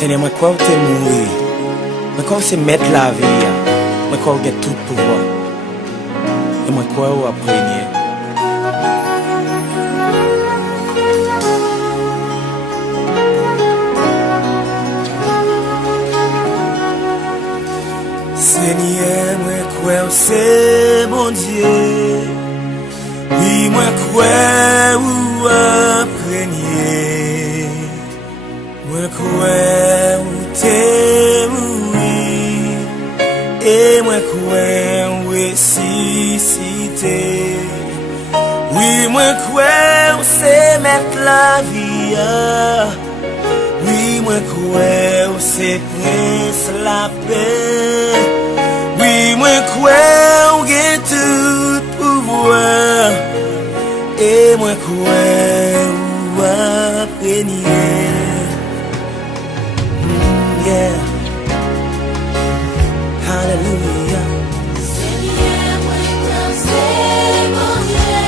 Seigneur, moi crois que tu es mourir. Moi crois que c'est mettre la vie. Moi crois que tu as tout pouvoir. Et moi crois que tu as Seigneur, moi crois que c'est mon Dieu. Oui, moi crois ou appreniez. Moi crois ou t'es mouru. Et moi crois ou ressuscité. Oui, moi crois ou c'est mettre la vie. Oui, moi crois ou c'est prince la paix. Oui, moi crois ou gagne tout pouvoir. Et moi crois ou appreniez. Yeah. Hallelujah. Seigneur, moi crois c'est mon Dieu.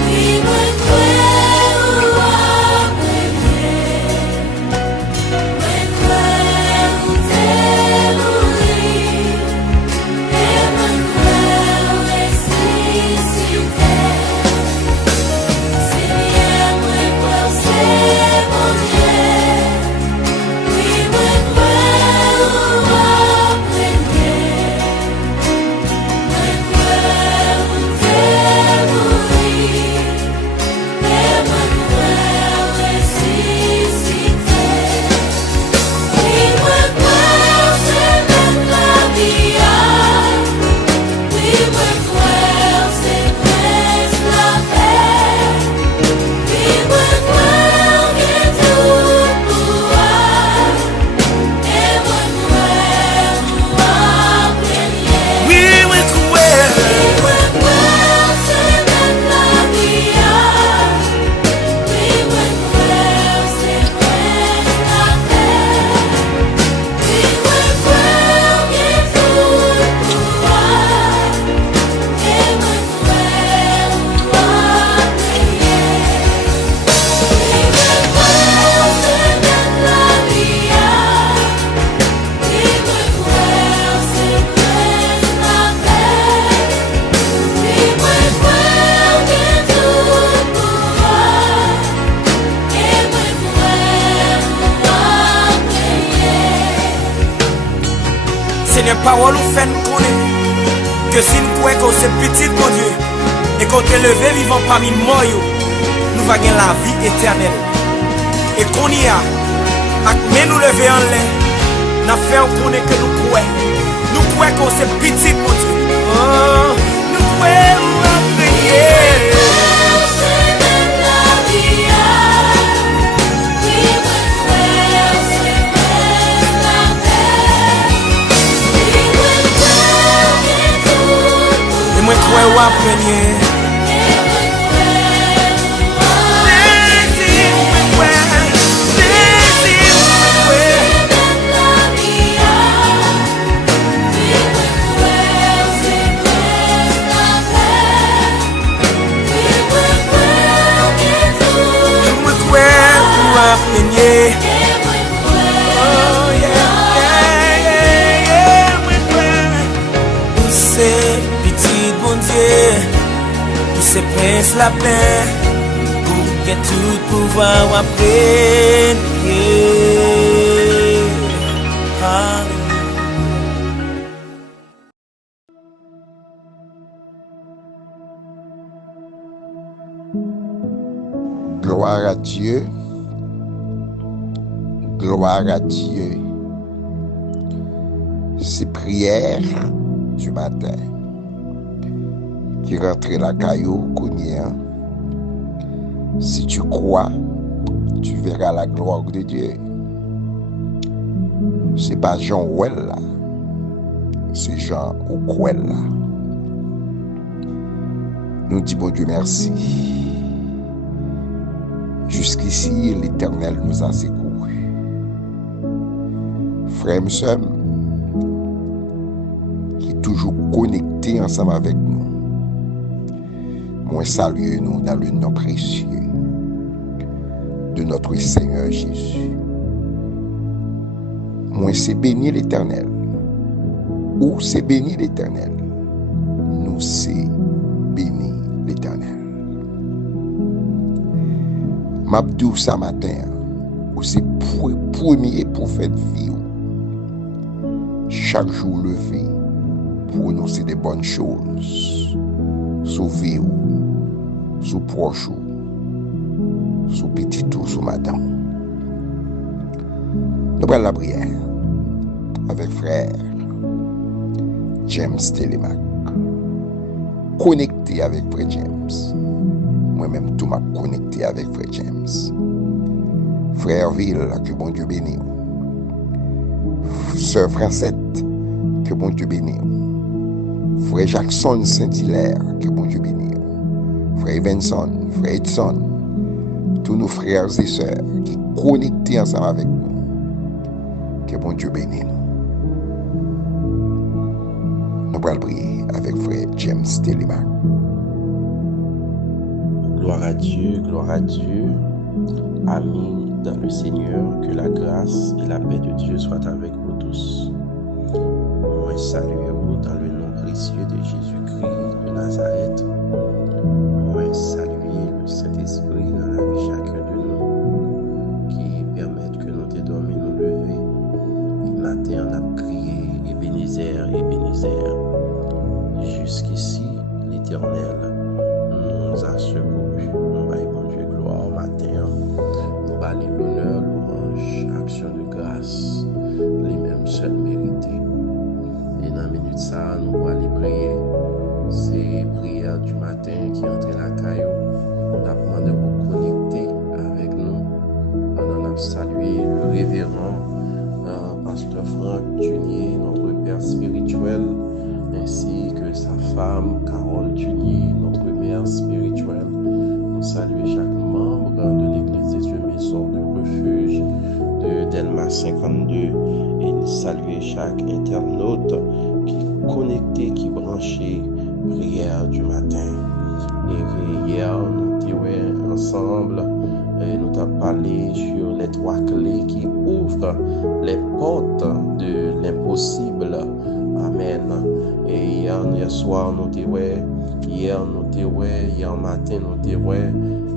Oui, moi crois ou appreniez. Moi crois ou t'es mouru. Et moi crois ou ressuscité. Seigneur, moi crois c'est mon Dieu. Oui, moi crois ou appreniez. Moi crois ou t'es mouru. Et moi crois ou ressuscité. Oui, moi crois c'est mettre la vie. Oui, moi crois c'est prince la paix. Oui, moi crois que tout pouvoir. Et moi crois ou appreniez. Oui, moi crois. Oui, moi crois c'est mettre la vie. Oui, moi crois c'est prince la paix. Oui, moi crois que tout pouvoir. Et moi crois ou appreniez. Oui, moi crois c'est mettre la vie. Oui, moi crois c'est prince la paix. Oui, moi crois que tout pouvoir. Et moi crois ou appreniez. Seigneur, parole ou fait nous connaître que si nous croyons que c'est petit, mon Dieu, et qu'on est levé vivant parmi moi, nous va gagner la vie éternelle. Et qu'on y a, mais nous lever en l'air, nous faisons connaître que nous croyons. Nous croyons que c'est petit, mon Dieu. Oh, nous croyons à prier. C'est mettre la vie. Oui, moi crois c'est prince la paix. Oui, moi crois que tout Et moi, croyons à prier. et moi crois Désir, moi croyons. Désir, moi croyons. mettre la vie. Oui, moi crois c'est prince la paix. Oui, moi crois que tout Moi, croyons à prier. et moi crois. Oh yeah, moi croyons. Où c'est petit bon Dieu, où c'est prince la paix, où que tout pouvoir à prier. Gloire à Dieu. Gloire à Dieu. Ces prières du matin qui rentrent la caillou Kounia. Si tu crois, tu verras la gloire de Dieu. C'est pas Jean Ouel là, c'est Jean Ouel là. Nous disons bon Dieu merci. Jusqu'ici, l'Éternel nous a secourus. Frères et sœurs, qui toujours connectés ensemble avec nous, moi salue nous dans le nom précieux de notre Seigneur Jésus. Moi, c'est béni l'Éternel. Ou c'est béni l'Éternel. Nous, c'est béni l'Éternel. M'abdou ça matin, ou c'est premier prophète vie. Chaque jour levé pour annoncer des bonnes choses. Sous vie, sous proche, sous petit ou sous madame. Nous prenons la prière avec frère James Télémac. Connecté avec frère James. Moi-même, tout m'a connecté avec frère James. Frère Ville, que bon Dieu bénisse. Sœur Francette, que bon Dieu bénisse. Frère Jackson Saint-Hilaire, que bon Dieu bénisse. Frère Benson, frère Edson, tous nos frères et sœurs qui connectés ensemble avec nous. Que bon Dieu bénisse nous. Nous allons prier avec frère James Télémac. Gloire à Dieu, amis dans le Seigneur, que la grâce et la paix de Dieu soient avec vous tous. Moi, saluez-vous dans le nom précieux de Jésus-Christ de Nazareth. Moi, saluez le Saint-Esprit dans la vie chacun de nous, qui permettent que nous te dormions nous lever. Le matin, on a crié, Ebenezer, Ebenezer. Jusqu'ici, l'Éternel nous a secourus. Nous baillons bon Dieu gloire au matin. Nous baillons l'honneur, louange, action de grâce, les mêmes seuls mérités. Et dans la minute ça, nous allons aller prier. C'est prière du matin qui entre la caillou. Nous avons demandé de vous connecter avec nous. On a salué le révérend pasteur Franck Junier, notre père spirituel, ainsi que sa femme Carole Junier, notre mère spirituelle. Nous saluons chaque membre de l'Église des Dieux Maison de Refuge de Delma 52 et nous saluons chaque internaute qui est connecté, qui est branché, prière du matin. Et hier, nous étions ensemble et nous avons parlé sur les 3 clés qui ouvrent les portes de l'impossible. Amen. Et hier soir, nous étions hier matin, nous étions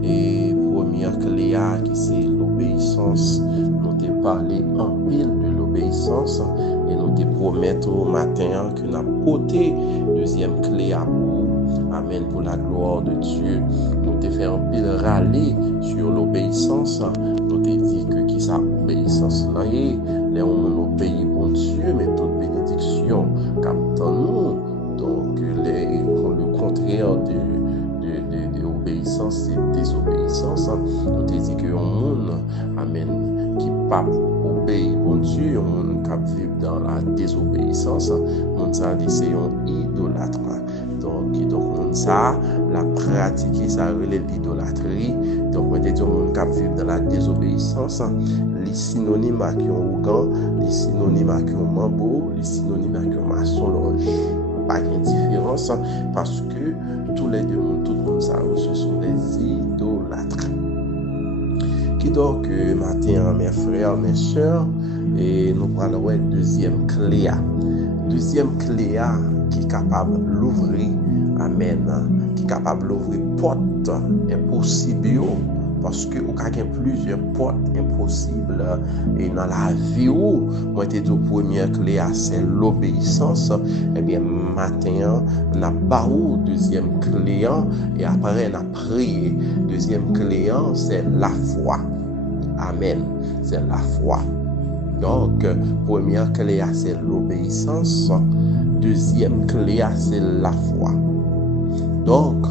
et première clé qui c'est l'obéissance. Nous avons parlé en pile de l'obéissance et nous te promettons au matin que nous avons porté deuxième clé à vous. Amen, pour la gloire de Dieu. Nous te fait un pile râler sur l'obéissance. Nous te dit que qui ça obéissance là est, les on obéit pour Dieu, mais toute bénédiction comme dans nous. Donc le contraire de obéissance, c'est désobéissance. Nous te dit que un monde, amen, qui pas obéit pour Dieu, un monde qui vit dans la désobéissance, monde ça c'est un idolâtre. Donc ça, la pratique, ça relève l'idolâtrie. Donc on dit que monde qui vit dans la désobéissance, les synonymes à qui on ougan, les synonymes à qui on mambo, les synonymes à qui on maçonge. Pas de différence parce que tous les deux, tout le monde ça, ce sont des idolâtres. Qui donc matin, mes frères, mes sœurs, et nous parlons de deuxième clé. Deuxième clé qui est capable d'ouvrir, amen, qui est capable d'ouvrir porte impossible. Parce que il y a plusieurs portes impossibles et dans la vie où moi t'ai dit première clé c'est l'obéissance. Et bien matin on a baou deuxième clé et après on a prié. Deuxième clé c'est la foi. Amen. C'est la foi. Donc première clé c'est l'obéissance. Deuxième clé c'est la foi. Donc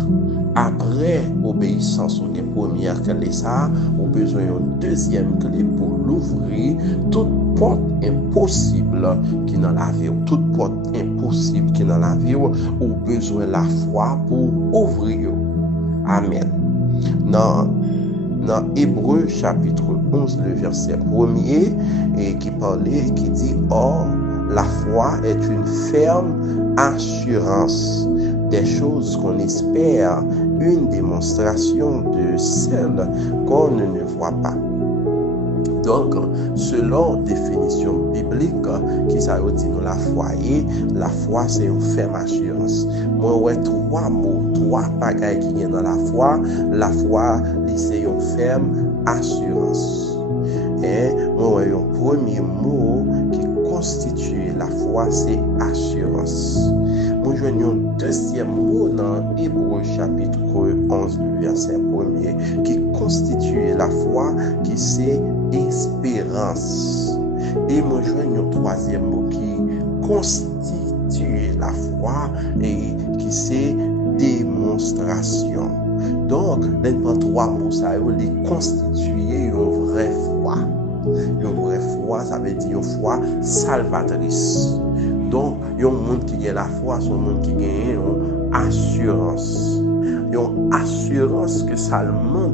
après obéissance, on a première clé ça, on a besoin d'une deuxième clé pour l'ouvrir. Toute porte impossible qui dans la vie, toute porte impossible qui dans la vie, on a besoin de la foi pour ouvrir. Amen. Dans Hébreux chapitre 11, le verset 1er, et qui parlait, qui dit, or, la foi est une ferme assurance des choses qu'on espère, une démonstration de celles qu'on ne voit pas. Donc, selon définition biblique, qui ça dit nous la foi c'est une ferme assurance. Moi ouais trois mots, trois bagages qui viennent dans la foi c'est une ferme assurance. Et moi ouais un premier mot qui constitue la foi c'est assurance. Moi je un deuxième mot dans Hébreux chapitre 11 verset 1er qui constitue la foi qui c'est espérance. Et moi je un troisième mot qui constitue la foi et qui c'est démonstration. Donc, dans trois mots ça les constituer une vraie foi. Une vraie foi, ça veut dire une foi salvatrice. Donc, il y a un monde qui a la foi, c'est un monde qui a une assurance. Une assurance que seulement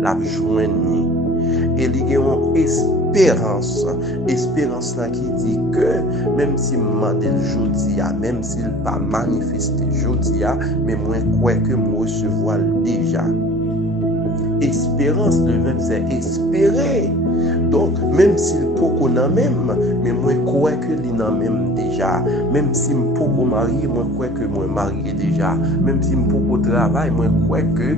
la joindre. Et il y a une espérance. Espérance là qui dit que même si je aujourd'hui, même s'il n'est pas manifesté aujourd'hui, mais moi je crois que moi recevoir déjà. Espérance, le verbe c'est espérer. Donc, même s'il peut qu'on a même, mais moi je crois que il a même déjà. Même si je peux qu'on marie, moi je crois que moi marié déjà. Même si je peux qu'on travaille, moi je crois que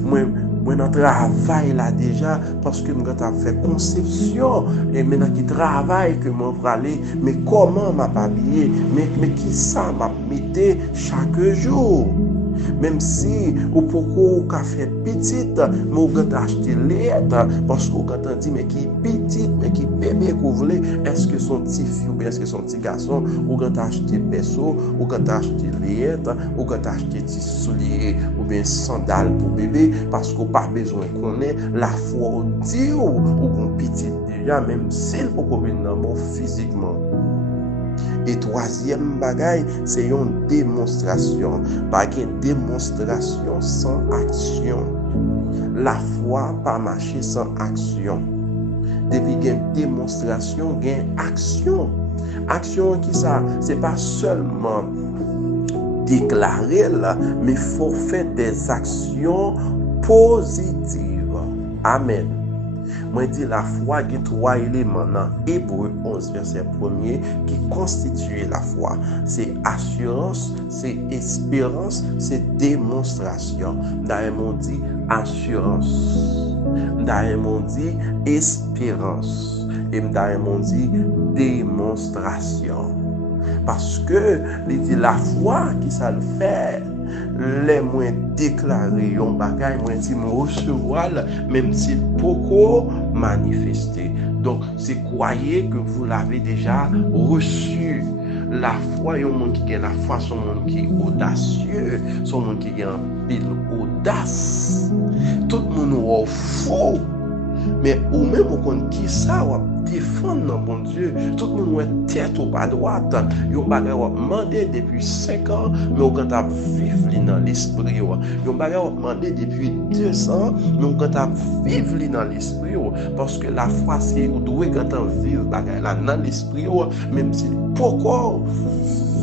moi dans travail là déjà parce que moi t'ai fait conception et maintenant qui travaille que moi pour aller mais comment m'a habillé mais qui ça m'a metté chaque jour. Même si ou pourquoi qu'a fait petite mais ou quand acheter lettre parce qu'on quand dit mais qui petite mais qui bébé qu'on voulait est-ce que son petit fille ou bien est-ce que son petit garçon ou quand acheter perso ou quand acheter lettre ou quand acheter petit soulier ou bien sandales pour bébé parce qu'on pas besoin qu'on ait la foi dit ou qu'on petite déjà même s'il faut qu'on vienne physiquement. Et troisième bagaille, c'est une démonstration. Pas une démonstration sans action. La foi pas marcher sans action. Depuis qu'il y a une démonstration, il y a une action. Action qui ça, c'est pas seulement déclarer là, mais il faut faire des actions positives. Amen. Moi dis la foi qui trois éléments dans Hébreux 11 verset 1er qui constitue la foi. C'est assurance, c'est espérance, c'est démonstration. D'ailleurs on dit assurance. D'ailleurs on dit espérance. Et d'ailleurs on dit démonstration. Parce que il dit la foi qui ça le fait. Les moins déclarés un bagage moins si me recevoir même si beaucoup manifesté. Donc c'est croyez que vous l'avez déjà reçu. La foi, il y a un monde qui a la foi, son monde qui est audacieux, son monde qui a un pile audace. Tout le monde est faux. Mais ou même au compte qui ça va défendre bon Dieu, tout le monde est tête au pas droite. Yo bagay va demander depuis 5 ans, mais on quand vivre dans l'esprit. Yo bagay va demander depuis 2 ans, mais on quand vivre dans l'esprit parce que la foi c'est ou doit quand vivre bagay là dans l'esprit même si pourquoi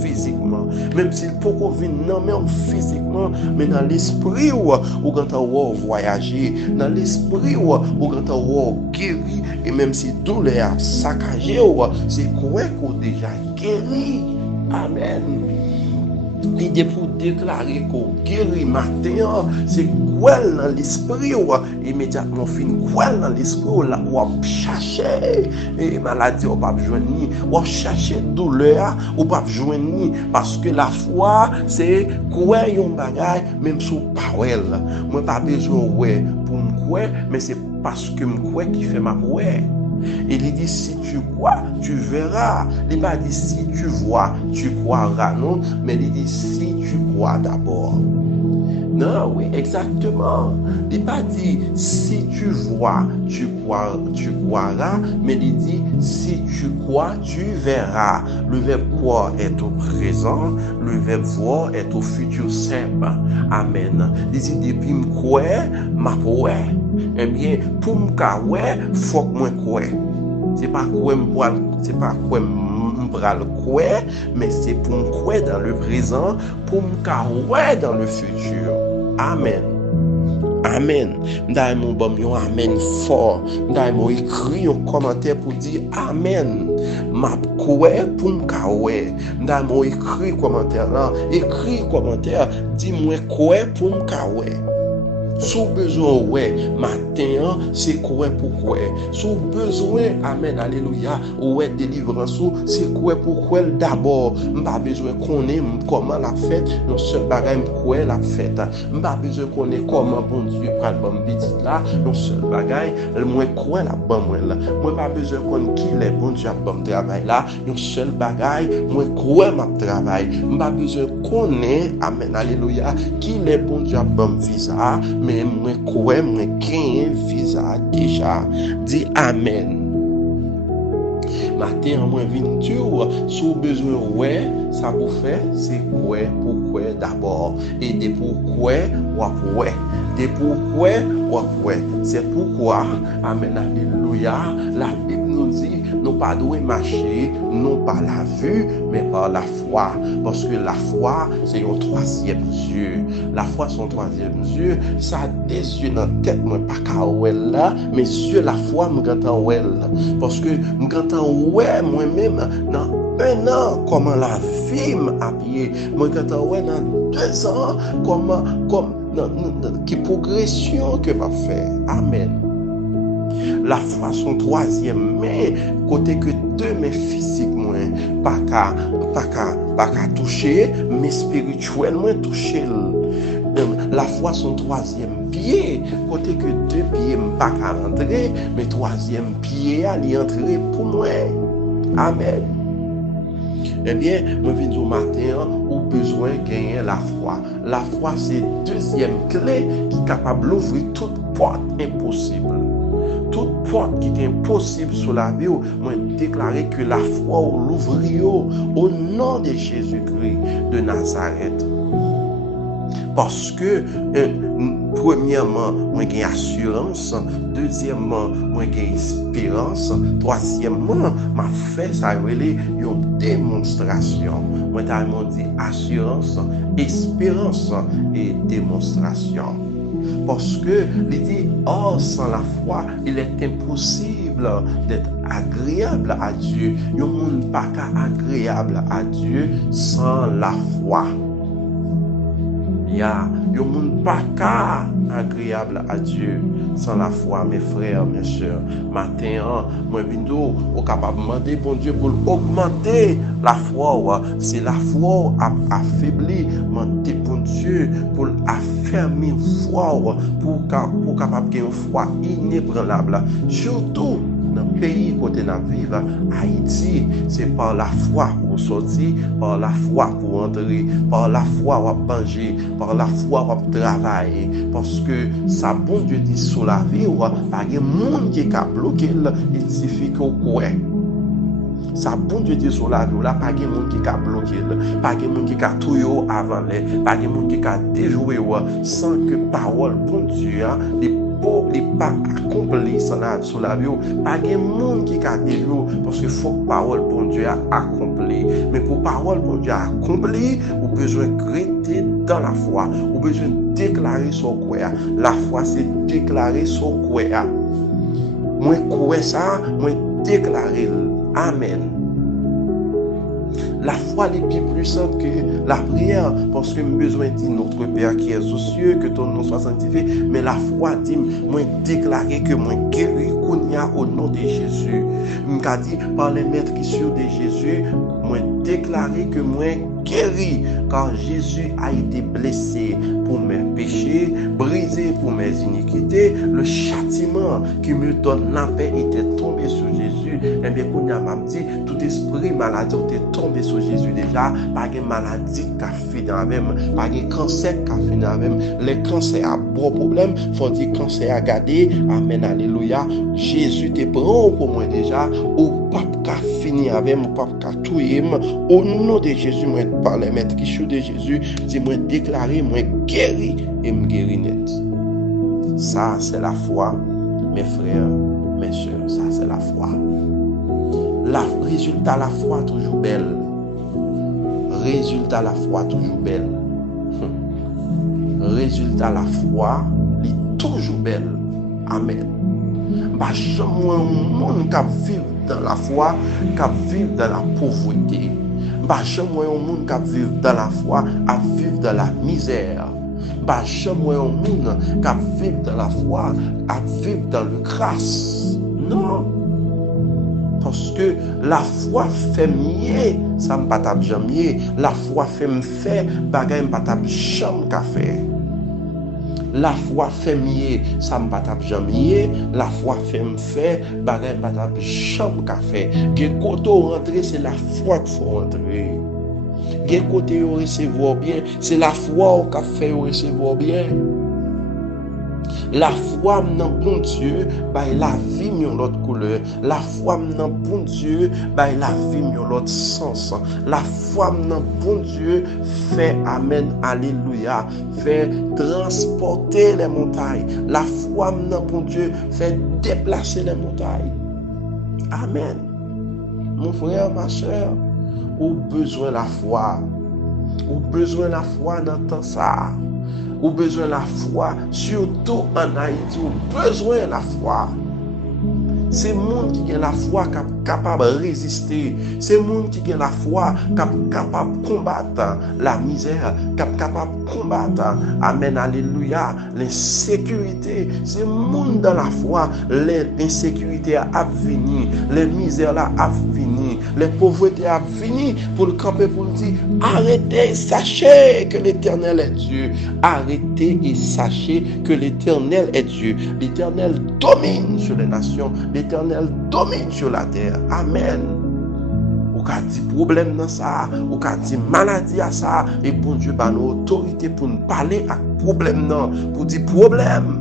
physiquement, même s'il peut venir même physiquement, mais dans l'esprit ou quand on voyager, dans l'esprit ou quand on guéri, et même si douleur saccagé, c'est quoi qu'on déjà guéri. Amen. L'idée pour déclarer qu'on guérit matin, c'est quoi dans l'esprit ou immédiatement fin quoi dans l'esprit ou chercher et maladie ou pas joindre ou chercher douleur ou pas joindre parce que la foi c'est quoi un bagage même sous parole. Moi pas besoin ouais pour me croire mais c'est parce que me croire qui fait ma croire. Et il dit si tu crois, tu verras. Il n'a pas dit si tu vois, tu croiras, non. Mais il dit si tu crois d'abord. Non, oui, exactement. Il n'a pas dit si tu vois, tu croiras. Mais il dit si tu crois, tu verras. Le verbe croire est au présent. Le verbe voir est au futur simple. Amen. Il dit depuis me croire, ma croire. Eh bien, pour me croire, faut que moi croire. C'est pas quoi me croire, mais c'est pour me croire dans le présent, pour me croire dans le futur. Amen. amen. M'da mon bon yon amen fort. M'da mon écrit un commentaire pour dire amen. M'a koué pour m'ka ouais. M'da mon écrit commentaire là, écrit commentaire, dis-moi koué pour m'ka ouais. Sous besoin ouais matin c'est quoi pourquoi sous besoin amen alléluia ouais délivrance c'est quoi pourquoi d'abord m'pas besoin connaître comment la fête non seul bagage quoi la fête m'pas besoin connaître comment bon Dieu pral bon petit là non seul bagage moi quoi la bon moi là moi pas besoin connaître qui les bon Dieu bon travail là non seul bagage moi quoi m'a travail m'pas besoin connaître amen alléluia qui les bon Dieu bon visa mais moi quoi moi gagne visa déjà dit amen matin moi vinn dire sous besoin ouais ça pour faire c'est quoi pourquoi d'abord et de pourquoi ouais de pourquoi ouais c'est pourquoi amen alléluia la Bible nous dit nous pas doit marcher non par la vue mais par la foi parce que la foi c'est un troisième yeux la foi son troisième yeux ça des yeux dans tête moi pas ka ouais là mais yeux la foi me gantan ouais parce que me gantan ouais moi même dans un an comment la vie m'a pied moi gantan ouais dans 2 ans comment comme qui progression que m'a fait amen. La foi son troisième mais côté que deux mais physiquement pas qu'à toucher mais spirituellement toucher la foi son troisième pied côté que deux pieds pas qu'à rentrer mais troisième pied à y entrer pour moi amen. Eh bien, moi viens au matin ou besoin gagner la foi. La foi c'est deuxième clé qui est capable d'ouvrir toute porte impossible. Toute porte qui est impossible sur la vie, moi déclarer que la foi ou l'ouvrir au nom de Jésus-Christ de Nazareth. Parce que premièrement, moi j'ai assurance, deuxièmement, moi j'ai espérance, troisièmement, ma fait ça relève une démonstration. Moi j'ai dit assurance, espérance et démonstration. Parce que il dit oh sans la foi, il est impossible d'être agréable à Dieu. Il n'y a pas agréable à Dieu sans la foi. Il y a pas agréable à Dieu sans la foi, mes frères, mes soeurs. Matin, moi, bientôt, au capable de demander bon Dieu pour augmenter la foi. C'est la foi affaiblie. Demander bon Dieu pour affermir la foi, pour capable de une foi inébranlable. Surtout dans le pays côté nous vivons, Haïti, c'est par la foi pour sortir, par la foi pour entrer, par la foi pour manger, par la foi pour travailler. Parce que ça, bon Dieu dit sur la vie, pas de monde qui a bloqué, il suffit qu'on croit. Ça, bon Dieu dit sur la vie, pas de monde qui a bloqué, pas de monde qui a tout avant, pas de monde qui a déjoué sans que parole, bon Dieu, les pas accompli sur la vie, pas de monde qui a déjoué, parce que faut que parole, bon Dieu, a accompli. Mais pour parole, bon Dieu, a accompli, ou besoin de rester dans la foi, ou besoin de déclarer son quoi. La foi, c'est déclarer son quoi. Moi, quoi ça, moi, déclarer. Amen. La foi est bien plus simple que la prière, parce que j'ai besoin de dire notre Père qui est aux cieux, que ton nom soit sanctifié. Mais la foi dit, moi déclarer que moi guéri au nom de Jésus. M'a dit par les maîtres qui sont de Jésus, moi déclarer que moi guéri, car Jésus a été blessé pour mes péchés, brisé pour mes iniquités. Le châtiment qui me donne la paix était tombé sur Jésus. Et bien, quand il m'a dit, tout esprit maladie était tombé sur Jésus déjà. Pas de maladie qui a fait dans la même, pas de cancer qui a fait dans la même. Les cancers a bon problème, faut dire cancer à garder. Amen, alléluia. Jésus te prend pour moi déjà. Au pape qui a fini avec moi, au pape qui a tué moi. Au nom de Jésus, moi par les maîtres qui sont de Jésus, dis-moi déclarer, moi guéri et me guéri net. Ça, c'est la foi, mes frères, mes soeurs. Ça, c'est la foi. Résultat, la foi toujours belle. Résultat, la foi toujours belle. Résultat, la foi, est toujours belle. Amen. Pas jamais un monde qui vit dans la foi, qui vit dans la pauvreté. Pas jamais un monde qui vit dans la foi, qui vit dans la misère. Pas jamais un monde qui vit dans la foi, qui vit dans le grâce. Non. Parce que la foi fait mieux, ça ne pas tape jamais. La foi fait me faire, bagay pas tape jamais qu'a fait. La foi fait mieux, ça ne pas tape jamais. La foi fait me faire, bagay pas tape jamais qu'a fait. Quel côté rentrer, c'est la foi qu'il faut rentrer. Quel côté recevoir bien, c'est la foi qui fait recevoir bien. La foi dans bon Dieu, la vie dans l'autre couleur. La foi dans bon Dieu, la vie dans l'autre sens. La foi dans bon Dieu fait amen, alléluia, fait transporter les montagnes. La foi dans bon Dieu fait déplacer les montagnes. Amen. Mon frère, ma soeur, ou besoin la foi. Ou besoin la foi dans tout ça. Ou besoin la foi, surtout en Haïti, ou besoin la foi. C'est le monde qui a la foi qui est capable de résister. C'est le monde qui a la foi qui est capable de combattre la misère, qui est capable de combattre, amen, alléluia, l'insécurité. C'est le monde dans la foi, l'insécurité a venir, les misères a venir, les pauvretés a venir pour le camper, pour le dire, arrêtez, sachez que l'Éternel est Dieu. Arrêtez et sachez que l'Éternel est Dieu. L'Éternel domine sur les nations. L'Éternel domine sur la terre. Amen. Ou ka di problème dans ça, ou ka di maladie à ça, et bon Dieu ba nos autorité pour nous parler à problème non, pour dire problème.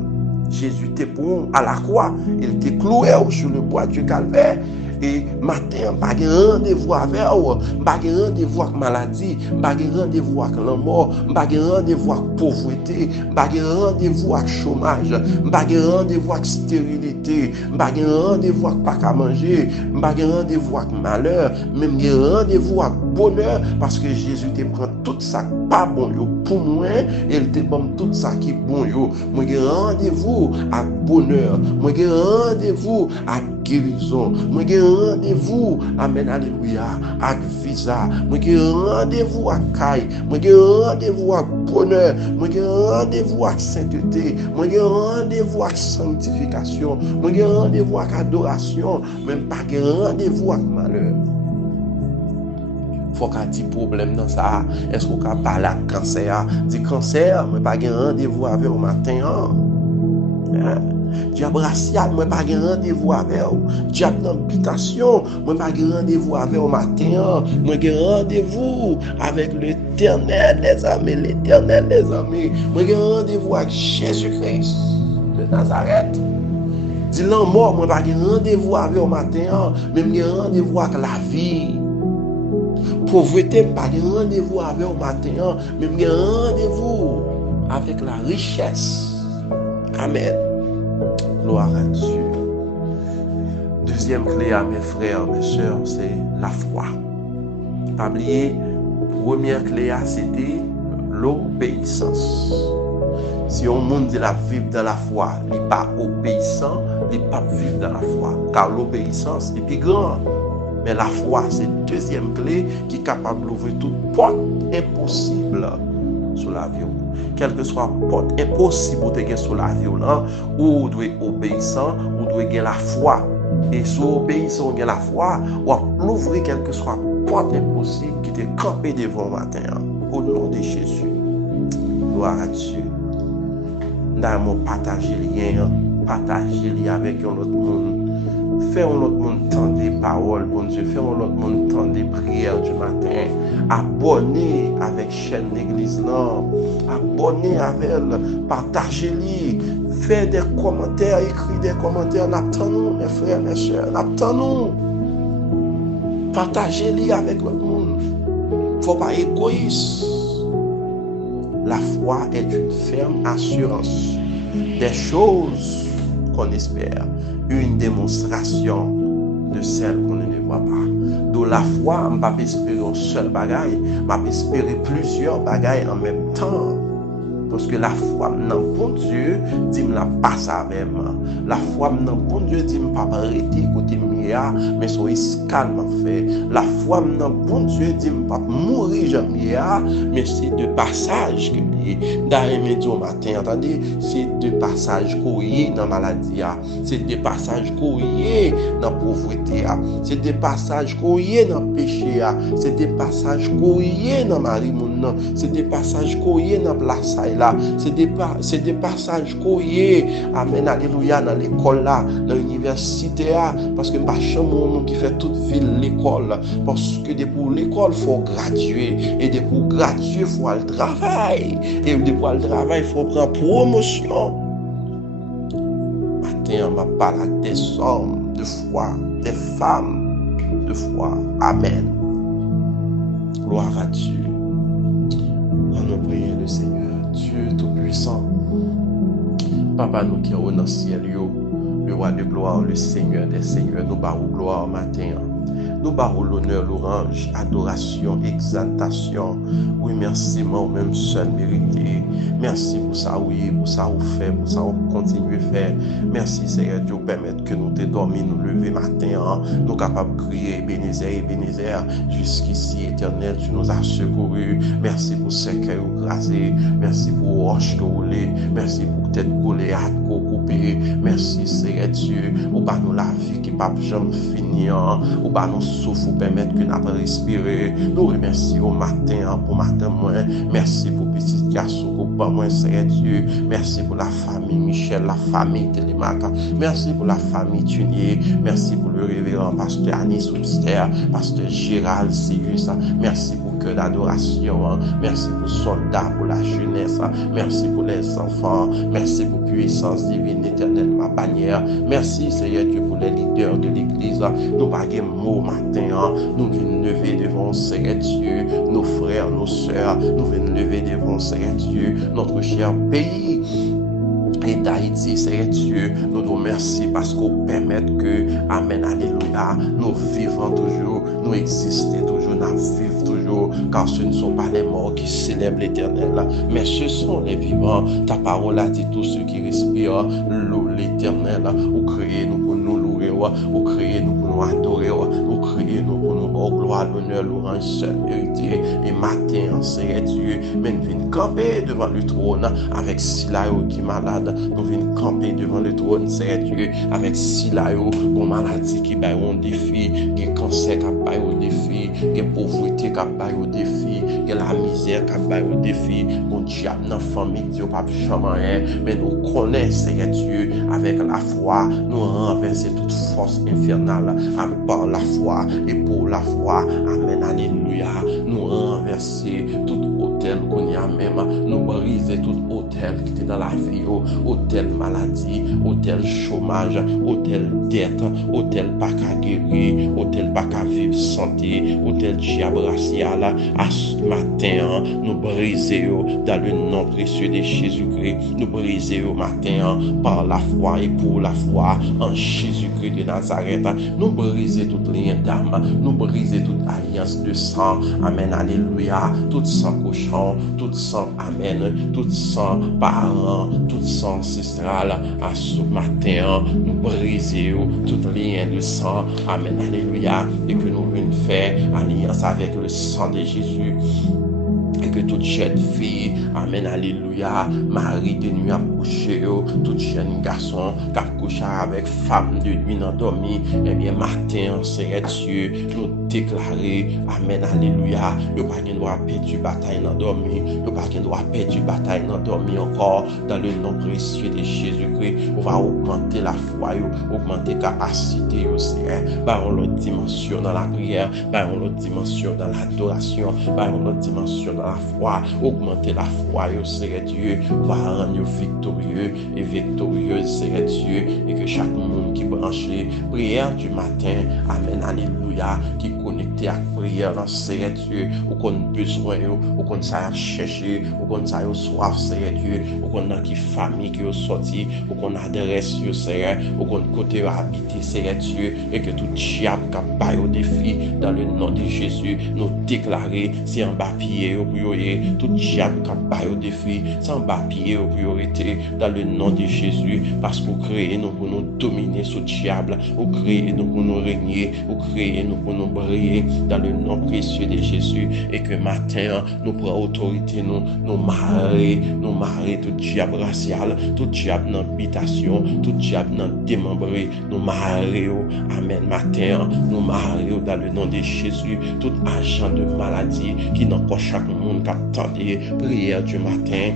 Jésus était pour à la croix, il était cloué sur le bois du calvaire. Et matin, pas de rendez-vous avec vous, pas de rendez-vous avec maladie, pas de rendez-vous avec la mort, pas de rendez-vous avec pauvreté, pas de rendez-vous avec chômage, pas de rendez-vous avec stérilité, pas de rendez-vous avec pas qu'à manger, pas de rendez-vous avec malheur, même de rendez-vous avec bonheur, parce que Jésus te prend tout ça pas bon yo pour moi, et il te donne tout ça qui est bon yo. Moi j'ai rendez-vous avec bonheur, moi j'ai rendez-vous avec guérison, moi j'ai rendez-vous, amen, alléluia, avec visa, moi j'ai rendez-vous avec caille, moi j'ai rendez-vous avec bonheur, moi j'ai rendez-vous avec sainteté, moi j'ai rendez-vous avec sanctification, moi j'ai rendez-vous avec adoration, même pas j'ai rendez-vous avec malheur. Faut qu'il y ait problème dans ça. Est-ce qu'on peut parler de cancer? Du cancer, mais pas de rendez-vous avec au matin. Diable racial, moi pas de rendez-vous avec. Diable d'habitation, moi pas de rendez-vous avec au matin. Moi de rendez-vous avec l'Éternel, les amis, l'Éternel, les amis. Moi de rendez-vous avec Jésus-Christ de Nazareth. Dis l'en mort, moi pas de rendez-vous avec au matin, mais de rendez-vous avec la vie. Pauvreté, pas de rendez-vous avec au matin, mais de rendez-vous avec la richesse. Amen. Gloire à Dieu. Deuxième clé à mes frères, mes soeurs, c'est la foi. Pas oublier, première clé, c'était l'obéissance. Si on monde dit la vivre dans la foi, il n'est pas obéissant, il n'est pas vivre dans la foi. Car l'obéissance est plus grande. Mais la foi, c'est la deuxième clé qui est capable d'ouvrir toute porte impossible sur la vie. Quelle que soit la porte impossible sur la vie, ou doit obéissant, ou doit gagner la foi. Et si vous obéissez, vous gagnez la foi, ou l'ouvrir quelle que soit la porte impossible qui est campée devant le matin. Au nom de Jésus. Gloire à Dieu. Nous avons partagé les liens, partagé les liens avec l'autre monde. Fais un autre monde entendre des paroles, bon Dieu. Fais un autre monde entendre des prières du matin. Abonnez avec chaîne l'église là. Abonnez avec elle. Partagez-les. Faites des commentaires, écrivez des commentaires. N'attendons, mes frères, mes soeurs. N'attendons. Partagez-les avec l'autre monde. Il ne faut pas être égoïste. La foi est une ferme assurance des choses qu'on espère. Une démonstration de celle qu'on ne voit pas. De la foi, on ne peut pas espérer un seul bagaille, on peut espérer plusieurs bagailles en même temps. Parce que la foi, non, bon Dieu, dit me la passe avec moi. La foi, non, bon Dieu, dit me pas arrêter côté mia, mais son escale m'a fait. La foi, non, bon Dieu, dit me pas mourir jamais, mais c'est de passage que d'ailleurs, mes au matin, attendez, c'est de passage qu'on y est dans la maladie, c'est des passages qu'on y est dans la pauvreté, c'est des passages qu'on y est dans le péché, c'est des passages qu'on y est dans Marie-Moun, c'est des passages qu'on y est dans la place là, c'est des passages qu'on y est, amen, alléluia, dans l'école là, dans l'université là, parce que pas chambre qui fait toute ville l'école, parce que pour l'école, il faut graduer, et pour graduer, il faut aller travailler. Et depuis le travail, il faut prendre promotion. Matin, on m'a parlé des hommes de foi, des femmes de foi. Amen. Gloire à Dieu. Nous prions le Seigneur, Dieu Tout-Puissant. Papa, nous qui sommes dans le ciel, le roi de gloire, le Seigneur des Seigneurs, nous barrons gloire matin. Nous barrons l'honneur, l'orange, adoration, exaltation. Oui, merci, moi, même seul mérité. Merci pour ça, oui, pour ça, vous faites, pour ça, vous continuez à faire. Merci, Seigneur Dieu, permettre que nous te dormions, nous lever matin, nous capables de crier, Ebenezer, jusqu'ici, éternel, tu nous as secourus. Merci pour ce que vous grasez. Merci pour roche que vous voulez. Merci pour tête Goliath que vous coupez. Merci, Seigneur Dieu, pour nous la vie qui ne peut jamais finir. Pour nous souffle, pour permettre que nous puissions respirer. Nous remercions au matin, pour matin moins. Merci pour petit garçon, pour moi, Seigneur Dieu. Merci pour la famille Michel, la famille Télémac. Merci pour la famille Tunier. Merci pour le révérend pasteur Anis Webster, pasteur Gérald Sirius. Merci pour cœur d'adoration. Merci pour soldats, pour la jeunesse. Merci pour les enfants. Merci pour puissance divine éternelle, ma bannière. Merci, Seigneur Dieu, pour les leaders de l'église. Nous baguons mot matin. Nous venons lever devant Seigneur Dieu, nos frères, nos sœurs. Nous venons lever devant Seigneur Dieu, notre cher pays. Et d'Haïti, Seigneur Dieu, nous nous remercions parce qu'on permet que, amen, alléluia, nous vivons toujours, nous existons toujours, nous vivons toujours, car ce ne sont pas les morts qui célèbrent l'éternel, mais ce sont les vivants. Ta parole a dit tous ceux qui respirent, louent l'éternel, ou créez nous pour nous louer, ou créez nous pour nous adorer, ou créez nous pour nous oh, gloire, l'honneur, l'orange, seul mérité. Et matin, Seigneur Dieu, mais nous venons camper devant le trône avec Silayo qui est malade. Nous venons camper devant le trône, Seigneur Dieu, avec Silayo, pour maladie qui bat au défi, qui cancer qui bat au défi, qui pauvreté qui bat au défi, qui la misère qui bat au défi. Mon diable dans la famille, Dieu, pas jamais, mais nous connaissons, Seigneur Dieu, avec la foi, nous renverser toute force infernale par la foi et pour la foi. Amen, alléluia. Nous renverser tout hôtel qu'on y a même, nous briser tout hôtel qui était dans la vie, hôtel maladie, hôtel chômage, hôtel dette, hôtel pas qu'à guérir, hôtel pas qu'à vivre santé, hôtel diable racial. À ce matin, nous briser dans le nom précieux de Jésus-Christ. Nous briser au matin par la foi et pour la foi en Jésus-Christ de Nazareth. Nous briser toute lien d'âme, nous briser toute alliance de sang. Amen, alléluia. Tout sang cochon, tout sang, amen, tout sang parent, tout sang ancestral. À ce matin, nous briser tout lien de sang. Amen, alléluia. Et que nous venons faire alliance avec le sang de Jésus. Et que toute jeune fille, amen, alléluia, Marie de nuit a couché, toute jeune garçon qui a couché avec femme de nuit endormie, et bien matin, Seigneur Dieu, nous déclarer, amen, alléluia, il n'y a pas de droit perdre bataille endormie, il n'y a pas de droit perdre bataille endormie encore, dans le nom précieux de Jésus-Christ. On va augmenter la foi, augmenter la capacité, Seigneur, par l'autre dimension dans la prière, par l'autre dimension dans l'adoration, par l'autre dimension dans la foi, augmenter la foi, Seigneur Dieu, va rendre victorieux et victorieux, Seigneur Dieu, et que chaque monde qui branché, prière du matin, amen, alléluia, qui connecté à prière, Seigneur Dieu, ou qu'on a besoin, ou qu'on a cherché, ou qu'on a soif, Seigneur Dieu, ou qu'on a qui famille qui est sorti, ou qu'on a des terrestre, Seigneur, au côté habiter, Seigneur Dieu, et que tout diable qui a au défi, dans le nom de Jésus, nous déclarer, c'est en bas pied au priorité, tout diable qui a au défi, c'est en bas pied au priorité, dans le nom de Jésus, parce que vous créez nous pour nous dominer ce diable, vous créez nous pour nous régner, vous créez nous pour nous briller, dans le nom précieux de Jésus, et que matin, nous prenons autorité, nous marrer tout diable racial, tout diable dans l'habitation, tout diable dans démembré, nous marrer, amen, matin, nous marrer dans le nom de Jésus, tout agent de maladie qui n'a pas chaque monde qui attendait prière du matin,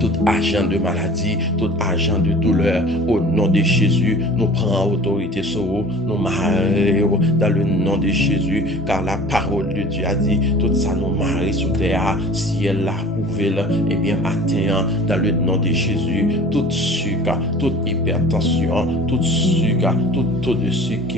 tout agent de maladie, tout agent de douleur, au nom de Jésus, nous prenons autorité sur vous, nous marrons dans le nom de Jésus, car la parole de Dieu a dit, tout ça nous marre sous terre, si elle l'a ouvert, et bien matin, dans le nom de Jésus, tout sucre, toute hypertension, tout sucre, tout taux de sucre,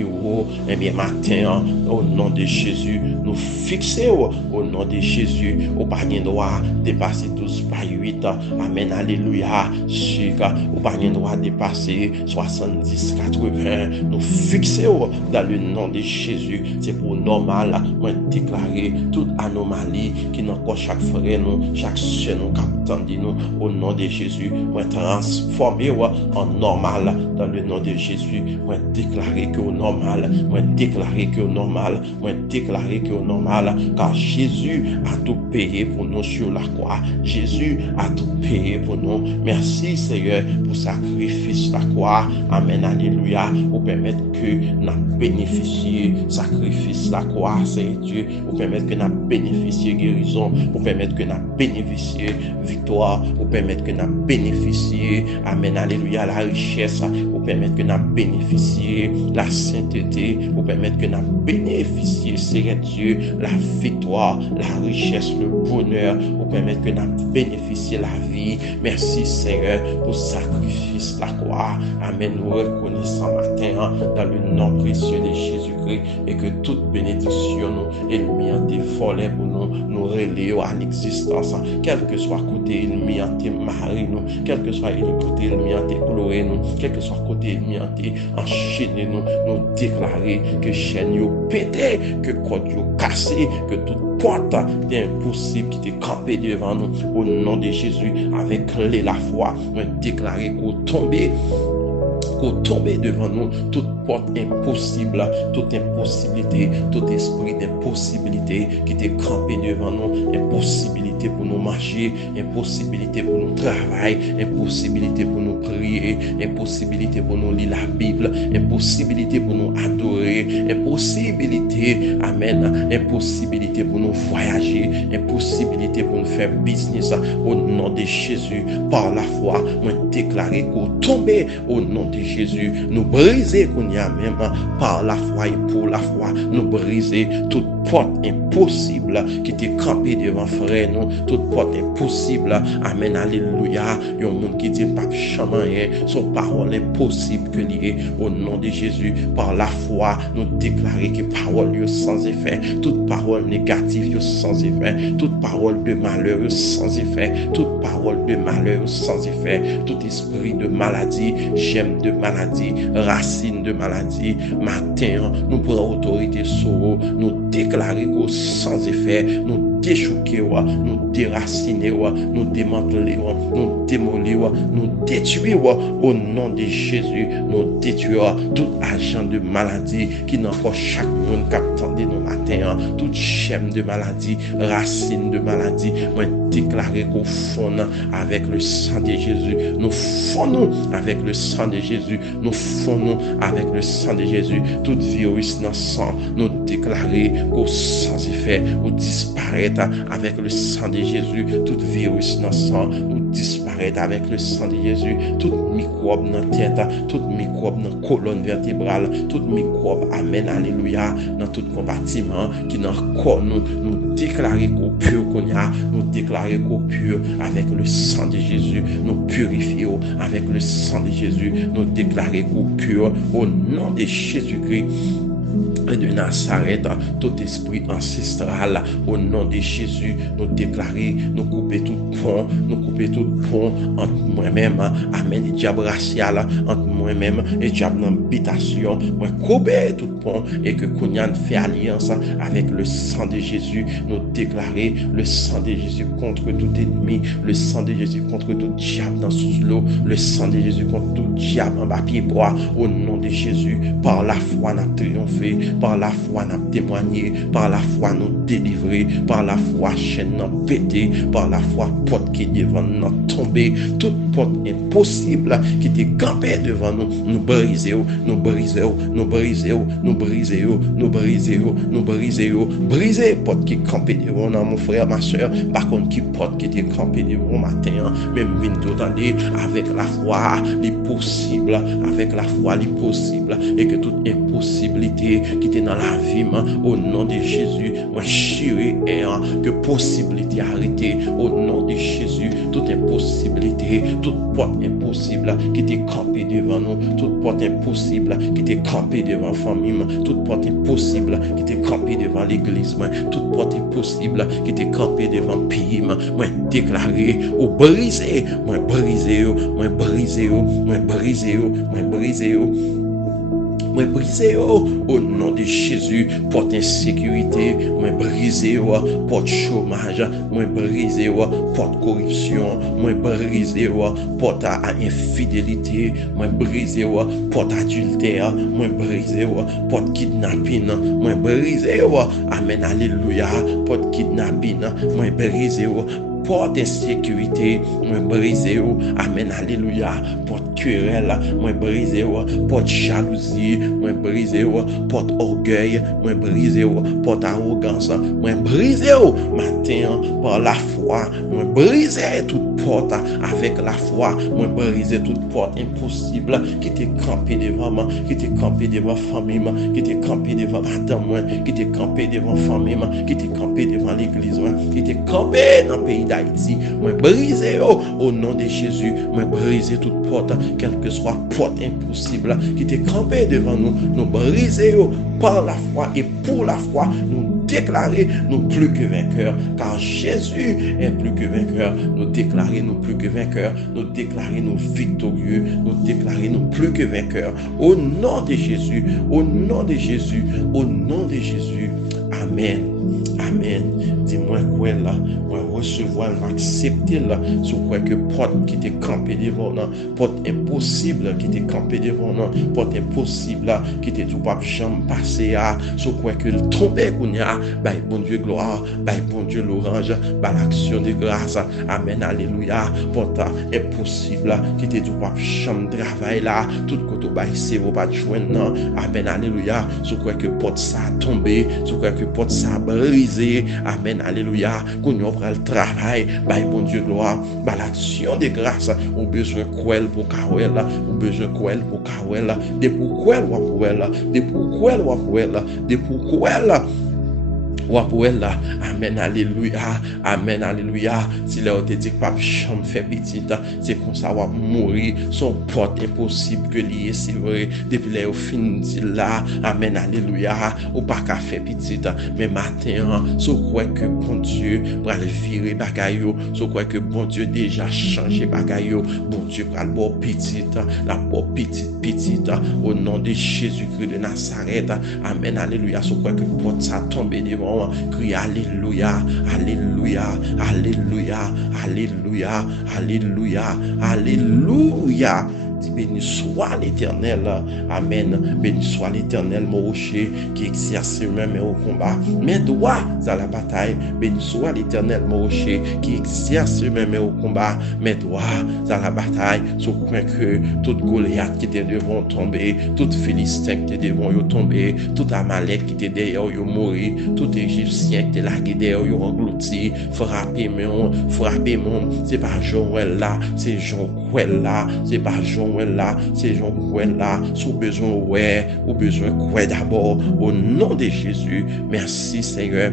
et bien matin, au nom de Jésus, nous fixons au nom de Jésus, au panier droit, dépasser 12 par 8, amen, alléluia, sucre, au panier droit, dépasser 70, 80, nous fixons dans le nom de Jésus, c'est pour normal, moi déclarer toute anomalie qui n'a pas chaque frère, nous, chaque soeur, nous, qui nous, au nom de Jésus, moi transformer en normal, dans le nom de Jésus, moi déclarer que au normal, moi déclarer que au normal, moi déclarer que au normal, car Jésus a tout payé pour nous sur la croix, Jésus a tout payé pour nous, merci Seigneur pour sacrifice la croix, amen, alléluia, pour permettre que nous bénéficions sacrifice la croix, Seigneur Dieu, pour permettre que nous bénéficions guérison, pour permettre que nous bénéficions victoire, pour permettre que nous bénéficions, amen, alléluia, la richesse, pour permettre que nous bénéficions la sainteté, pour permettre que nous bénéficions, Seigneur Dieu, la victoire, la richesse, le bonheur, pour permettre que nous bénéficions la vie. Merci Seigneur pour sacrifice la croix. Amen. Nous reconnaissons matin dans le nom précieux de Jésus-Christ et que toute bénédiction nous ennemi en défolé pour nous relayer à l'existence. Quel que soit côté ennemi en marrer nous, quel que soit côté ennemi en clouer nous, quel que soit côté ennemi en enchaîner nous déclarer que chaîne yo pété, que code yo cassé, que toute porte d'impossible qui était campé devant nous au nom de Jésus avec la foi, nous déclarer qu'on tombe devant nous toute porte impossible, toute impossibilité, tout esprit d'impossibilité qui était campé devant nous, impossibilité pour nous marcher, impossibilité pour nous travailler, impossibilité pour nous prier, impossibilité pour nous lire la Bible, impossibilité pour nous adorer, impossibilité, amen, impossibilité pour nous voyager, impossibilité pour nous faire business au nom de Jésus, par la foi, nous déclarer qu'on tombe au nom de Jésus, nous briser qu'on y a même par la foi et pour la foi, nous briser toute porte impossible qui était campée devant frère nous, toute porte impossible, amen, alléluia, il y a un monde qui dit pas chaman, son parole impossible que lié au nom de Jésus, par la foi, nous déclarer que parole sans effet, toute parole négative sans effet, toute parole de malheur sans effet, toute parole de malheur sans effet, tout esprit de maladie, gemme de maladie, racine de maladie, matin, nous prenons autorité sur vous, nous déclarer que sans effet, nous déchouquer, nous déraciner, nous démanteler, nous démolir, nous détruire au nom de Jésus, nous détruire tout agent de maladie qui n'a pas chaque monde qui attendait nos matins, toute chaîne de maladie, racine de maladie, moi déclarer qu'on fonde avec le sang de Jésus, nous fondons avec le sang de Jésus, nous fondons avec le sang de Jésus, tout virus dans le sang, nous déclarer qu'au sans effet, ou disparaître avec le sang de Jésus, tout virus dans le sang, nous disparaître avec le sang de Jésus, tout microbe dans la tête, tout microbe dans la colonne vertébrale, tout microbe, amen, alléluia, dans tout compartiment qui dans le corps, nous déclarer qu'au pur qu'on y a, nous déclarer qu'au pur avec le sang de Jésus, nous purifions avec le sang de Jésus, nous déclarer qu'au pur au nom de Jésus-Christ. de Nazareth, tout esprit ancestral, au nom de Jésus, nous déclarer, nous couper tout pont entre moi-même, amen, et diable racial, entre moi-même et diable d'habitation, moi couper tout pont, et que Kounyan fait alliance avec le sang de Jésus, nous déclarer le sang de Jésus contre tout ennemi, le sang de Jésus contre tout diable dans sous l'eau, le sang de Jésus contre tout diable en bas pied bois, au nom de Jésus, par la foi nous triompher, par la foi nous témoigner, par la foi nous délivrer, par la foi chaîne nous péter, par la foi porte qui devant nous tomber, toute porte impossible qui était campée devant nous, nous briser, nous briser, nous briser, nous briser, nous briser, nous briser, briser porte qui campée devant nous, mon frère, ma soeur, par contre qui porte qui était campée devant matin, même vine tout année, avec la foi, les possibles, avec la foi, les possibles, et que toute impossibilité qui était dans la vie, au nom de Jésus, moi chiré que possibilité arrêtée, au nom de Jésus, toute impossibilité, toute porte impossible qui était campée devant nous, toute porte impossible qui était campée devant la famille, toute porte impossible qui était campée devant l'église, toute porte impossible qui était campée devant le pays, moi déclaré, ou brisé, moi brisé, moi brisé, moi brisé, moi brisé, moi brisé au nom de Jésus, porte insécurité, moi brisé porte chômage, moi brisé porte corruption, moi brisé porte infidélité, moi brisé porte adultère, moi brisé porte kidnapping, moi brisé amen alléluia porte kidnapping, moi brisé porte insécurité, moi brisé, amen, alléluia, porte querelle, moi brisé, porte jalousie, moi brisé, porte orgueil, moi brisé, porte arrogance, moi brisé, matin, par la foi, moi brisé toute porte avec la foi, moi brisé toute porte impossible qui était campée devant moi, qui était campée devant famille, qui était campée devant madame, qui était campée devant famille, qui était campée devant l'église, qui était campée dans le pays d'Haïti, moi brisé au nom de Jésus, moi brisé toute porte, quelle que soit porte impossible qui était campée devant nous, nous brisé par la foi et pour la foi, nous déclarer nous plus que vainqueurs, car Jésus est plus que vainqueur. Nous déclarer nous plus que vainqueurs, nous déclarer nous victorieux, nous déclarer nous plus que vainqueurs. Au nom de Jésus, au nom de Jésus, au nom de Jésus. Amen. Amen. Dis-moi quoi là, moi recevoir, m'accepter là, sur quoi que porte qui était campée devant nous, porte impossible qui était campée devant nous, porte impossible là, qui était tout pas jamais passé à, sur quoi que le tomber qu'on y a, bah bon Dieu gloire, bah bon Dieu l'orange, bah l'action de grâce, amen, alléluia, porte impossible là, qui était tout pas jamais travail là, tout côté bah c'est vous pas joindre, amen, alléluia, sur quoi que porte ça tombé, sur quoi que porte ça brisé, amen, alléluia, qu'on y aura le travail, bah bon Dieu gloire, bah l'action de grâce, au besoin quoi pour Kawel, au besoin quoi pour Kawel, de pourquoi ou pour elle, de pourquoi ou pour elle, de pourquoi là, amen, alléluia, amen, alléluia. Si là on te dit que pas chambre fait petite, c'est comme ça va mourir, son porte impossible que lié, c'est vrai. Depuis là, au fin dit là, amen, alléluia, ou pas qu'à faire petite, mais matin, so quoi que bon Dieu va le virer bagayo, so quoi que bon Dieu déjà changé bagayo, bon Dieu va le bon petite, la bon petite, au nom de Jésus-Christ de Nazareth, amen, alléluia, so quoi que porte ça tombe devant. Crie alléluia, alléluia, alléluia, alléluia, alléluia, alléluia. Béni soit l'Éternel, amen. Béni soit l'Éternel, mon rocher, qui exerce même au combat, mes doigts à la bataille. Béni soit l'Éternel, mon rocher, qui exerce même au combat, mes doigts à la bataille. Sur point que toute Goliath qui était devant tomber, toute Philistin qui était devant tomber, tout Amalek qui était derrière mourir, tout Égyptien qui était largué derrière englouti, frappez mon, c'est pas Joël là, c'est Joël là, c'est pas Joël là, c'est Jean là, sous besoin ouais, ou besoin quoi d'abord, au nom de Jésus. Merci Seigneur.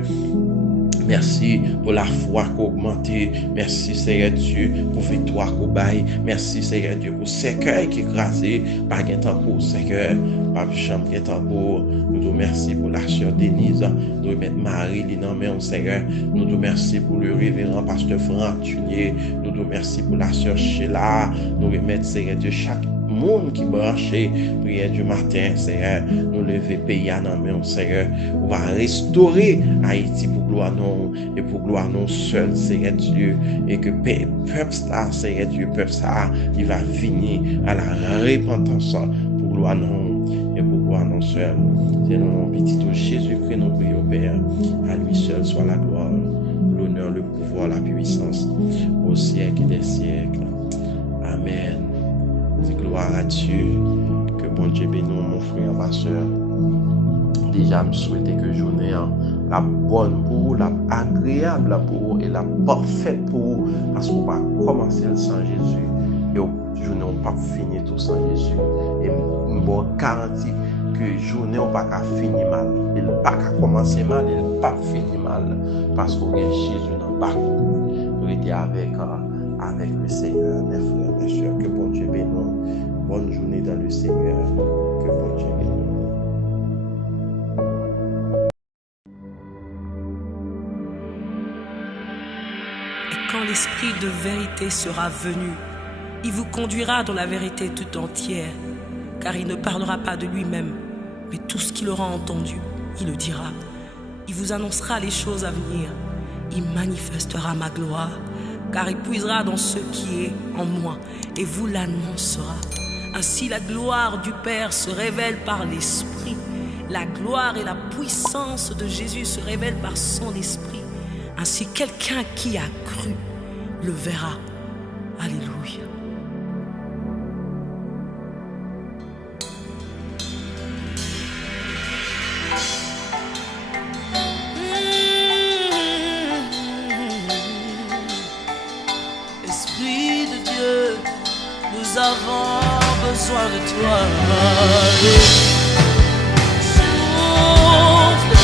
Merci pour la foi qui augmente. Merci Seigneur Dieu pour victoire qu'on baille. Merci Seigneur Dieu pour cercueil qui écrasé par un temps pour Seigneur. Par chambre qui temps pour. Nous te merci pour la sœur Denise. Nous remettons Marie Linamé Seigneur. Nous te merci pour le révérend pasteur Franck Tunier. Nous te merci pour la sœur Sheila. Nous remettons Seigneur Dieu chaque monde qui branché prière du matin Seigneur. Nous lever pays à nos Seigneur. On va restaurer Haïti pour gloire non et pour gloire non seul Seigneur Dieu et que peuple ça Seigneur Dieu peuple ça il va venir à la repentance pour gloire non et pour gloire non seul. C'est dans le petit Jésus-Christ nous prions Père. À lui seul soit la gloire, l'honneur, le pouvoir, la puissance au siècle des siècles. Amen. Gloire à Dieu. Que bon Dieu bénisse mon frère, ma soeur. Déjà, je souhaite que journée la bonne pour vous, la agréable pour vous et la parfaite pour vous. Parce qu'on va commencer sans Jésus. Et journée, on ne va pas finir tout sans Jésus. Et je garantis que journée, on ne va pas finir mal. Il ne va pas commencer mal, il ne va pas finir mal. Parce qu'on a Jésus dans le bas. Nous étions avec le Seigneur, mes frères, mes soeurs. Que bon Dieu bénisse. Bonne journée dans le Seigneur. Que bon Dieu bénisse. Et quand l'Esprit de vérité sera venu, il vous conduira dans la vérité tout entière, car il ne parlera pas de lui-même, mais tout ce qu'il aura entendu, il le dira. Il vous annoncera les choses à venir. Il manifestera ma gloire, car il puisera dans ce qui est en moi et vous l'annoncera. Ainsi la gloire du Père se révèle par l'Esprit. La gloire et la puissance de Jésus se révèlent par son Esprit. Ainsi quelqu'un qui a cru le verra. Alléluia. Esprit de Dieu, nous avons besoin de toi. Souffle,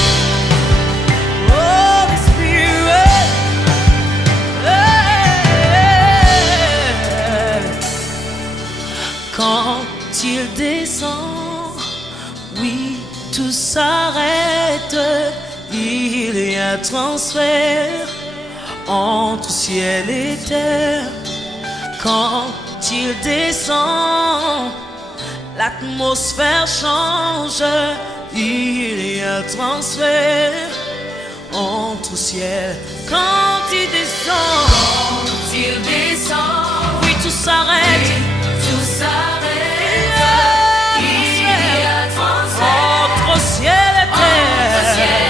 Holy Spirit. Quand il descend, oui, tout s'arrête. Il y a transfert entre ciel et terre. Quand il descend, l'atmosphère change. Il y a transfert entre ciel. Quand il descend, oui, tout s'arrête. Tout s'arrête. Il y a transfert entre ciel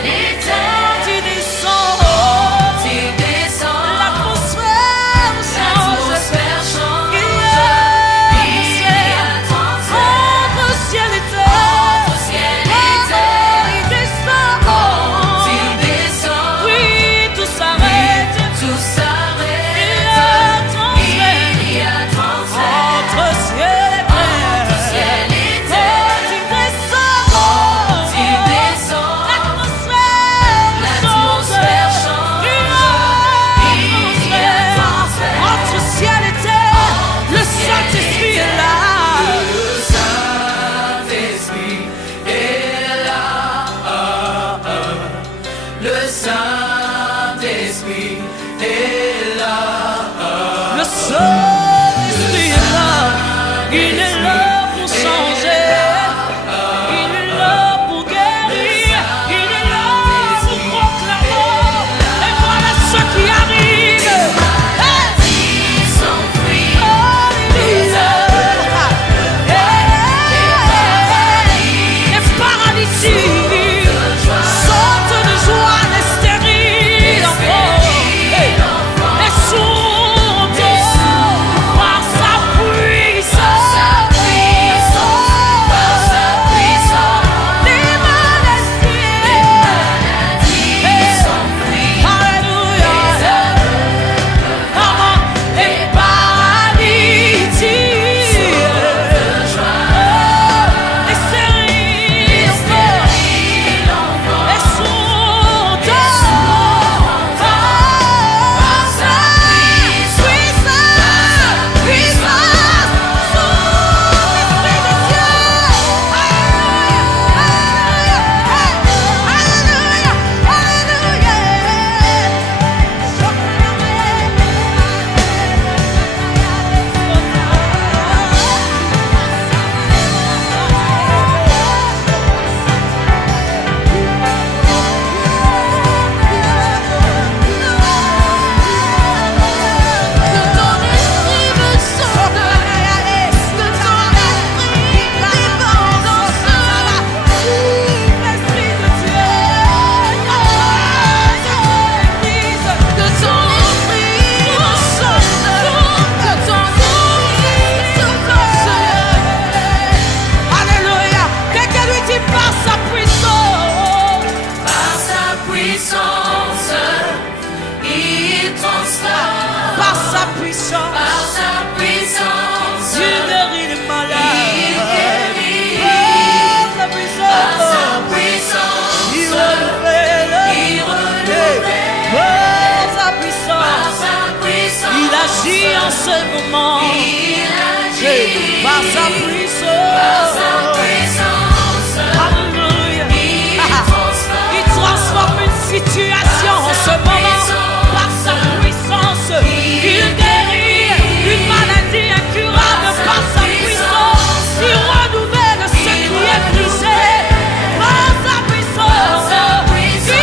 et terre. Quand il descend, l'atmosphère change. Il y a transfert entre ciel et terre. Quand il descend, oui, tout s'arrête. Il y a transfert. en ce moment. Par sa puissance. Alléluia. Il transforme une situation en ce moment. Par sa puissance, il guérit une maladie incurable. Par sa puissance, il renouvelle ce qui est brisé. Par sa puissance, il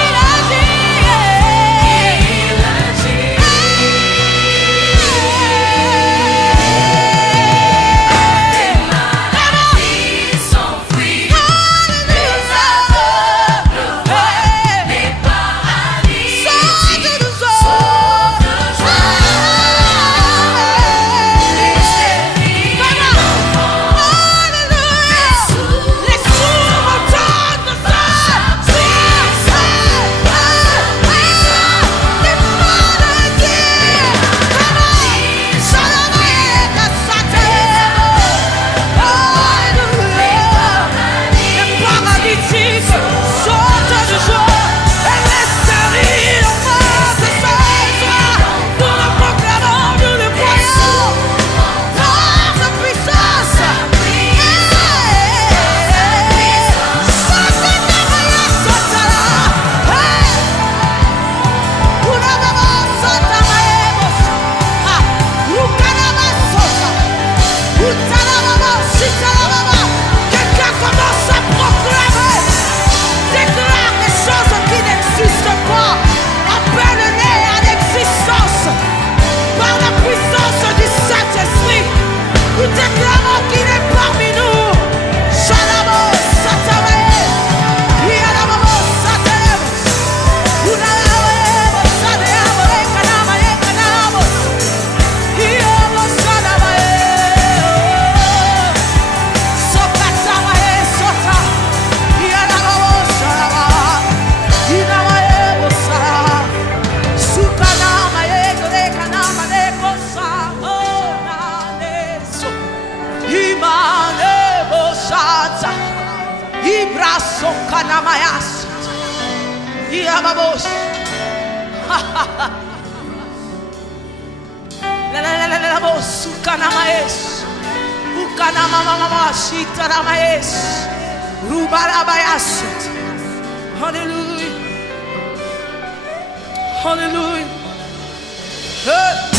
Hallelujah. Hallelujah. Hey.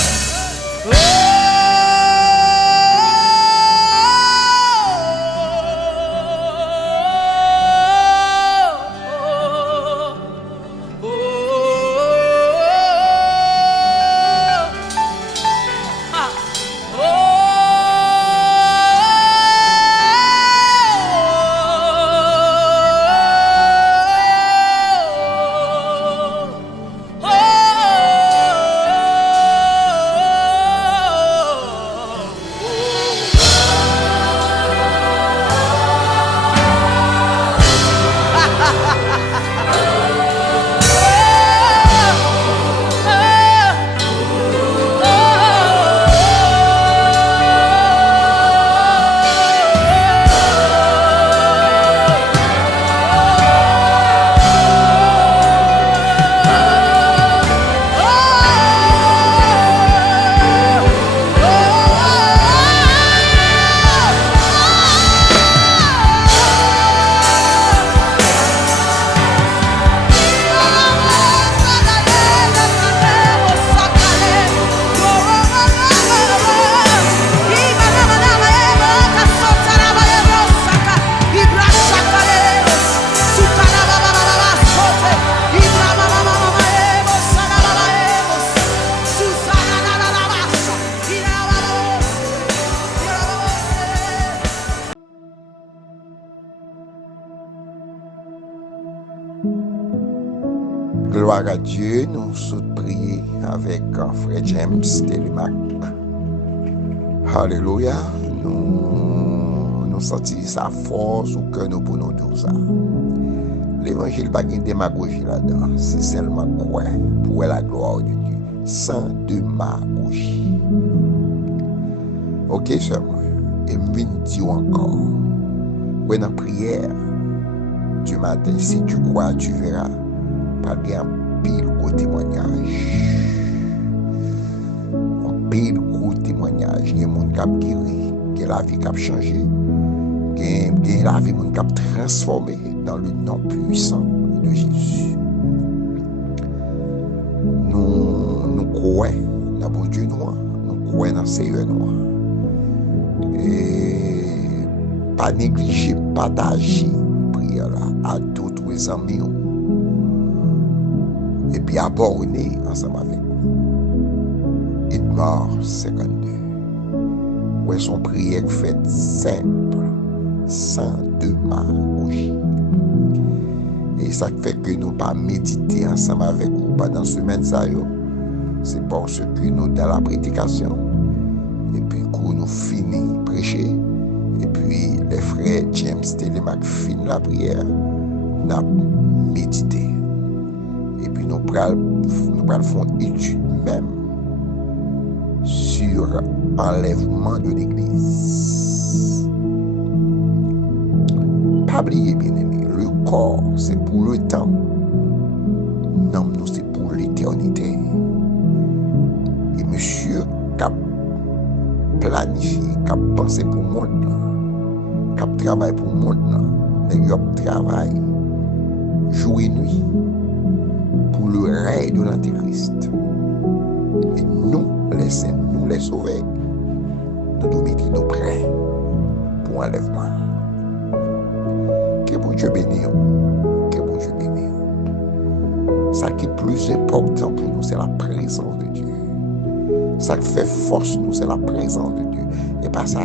Gloire à Dieu, nous sommes priés avec frère James Télémac. Alléluia, nous sentons sa force au cœur nous pour nous dire ça. L'évangile n'a pas de démagogie là-dedans, c'est seulement quoi pour la gloire de Dieu, sans démagogie. Ok, seulement, et je viens dire encore, ouais, dans la prière du matin, si tu crois, tu verras. Pas bien pile au témoignage. En pile au témoignage, il y a des gens qui ont guéri, qui la vie qui a changé, qui a la vie qui a transformé dans le nom puissant de Jésus. Nous croyons dans bon Dieu noir, nous croyons dans le Seigneur noir. Et pas négliger, partager prière là à d'autres amis. Et puis abonner ensemble avec nous. Idmar 52. Où est son prière faite simple, sans démagogie. Et ça fait que nous pas méditer ensemble avec vous pendant semaine ça yo. C'est parce que nous dans la prédication. Et puis quand nous finissons prêcher. Et puis les frères James Telemac finissent la prière. Nous avons médité. Et puis nous prenons une étude même sur l'enlèvement de l'Église. Pas oublier, bien aimé, le corps c'est pour le temps, non, nous c'est pour l'éternité. Et monsieur qui a planifié, qui a pensé pour le monde, qui a travaillé pour le monde, il a travaillé jour et nuit pour le règne de l'Antéchrist. Et nous, les saints, nous les sauvés, nous devons mettre nos prêts pour l'enlèvement. Que bon Dieu bénisse. Que bon Dieu bénisse. Ce qui est plus important pour nous, c'est la présence de Dieu. Ce qui fait force nous, c'est la présence de Dieu. Et pas ça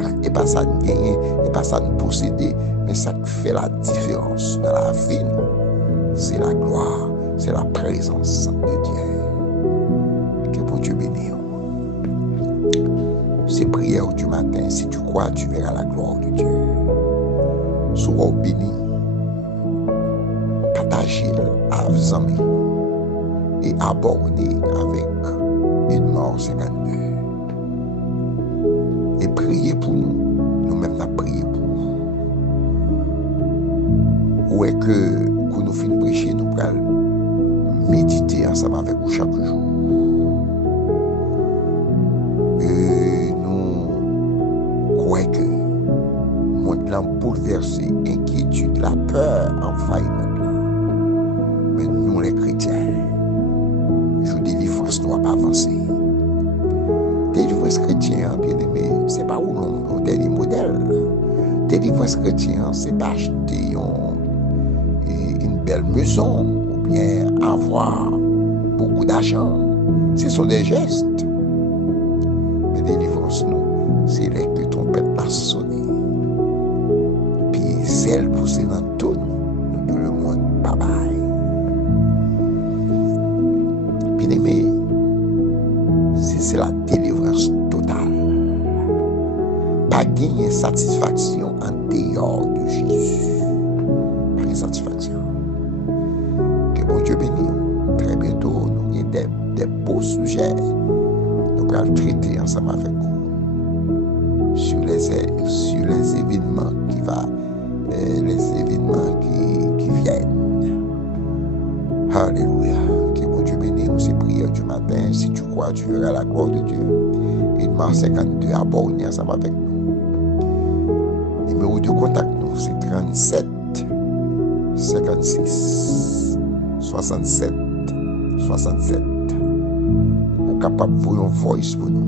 de gagner, et pas ça de posséder, mais ça qui fait la différence dans la vie, c'est la gloire, c'est la présence de Dieu. Que bon Dieu bénisse. Ces prières du matin, si tu crois, tu verras la gloire de Dieu. Sois béni, partagez à vos amis et abonnez avec Edmar 52. Et priez pour nous, nous-mêmes nous prions pour vous. Ou est que quand nous finissons de prêcher, nous allons méditer ensemble avec vous chaque jour. Et nous croyons que le monde l'a bouleversé, inquiétude, la peur envahit le monde. Mais nous les chrétiens, je délivrance ne doit pas avancer. Délivrance chrétien, bien aimé, c'est pas où l'on a des modèles. Délivrance chrétien, c'est pas acheter une belle maison ou bien avoir beaucoup d'argent. Ce sont des gestes. Mais délivrance, nous, c'est là que ton père a sonné. Puis celle poussée dans tout, nous tout le monde, bye bye. Bien aimé, c'est la délivrance totale. Pas gagner satisfaction en dehors de Jésus. Pas de satisfaction. Que bon Dieu bénisse. Très bientôt, nous avons des beaux sujets. Nous allons traiter ensemble avec vous sur les événements qui viennent. Alléluia. Que bon Dieu bénisse. Nous, c'est prière du matin. Si tu crois, tu verras la gloire de Dieu. Edmar 52, abonnez ensemble avec nous. Numéro de contact, nous, c'est 37 56 67 67. Vous êtes capable de voir une voice pour nous.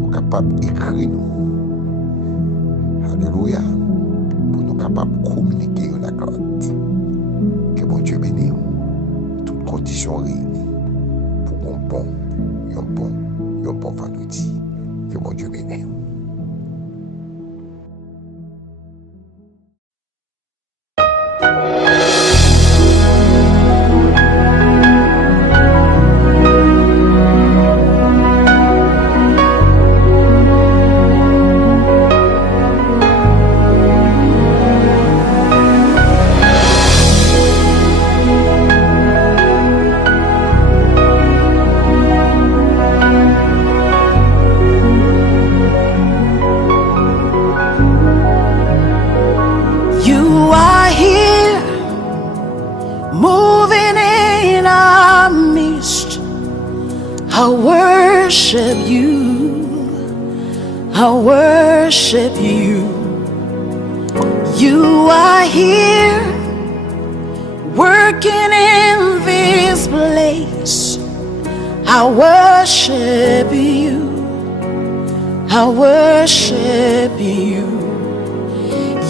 Vous êtes capable d'écrire nous. Alléluia. Pour nous capables de communiquer avec l'autre. Que bon Dieu bénisse. Toutes conditions réunies pour un bon vendredi. Que mon Dieu bénisse. I worship you. I worship you. You are here, working in this place. I worship you. I worship you.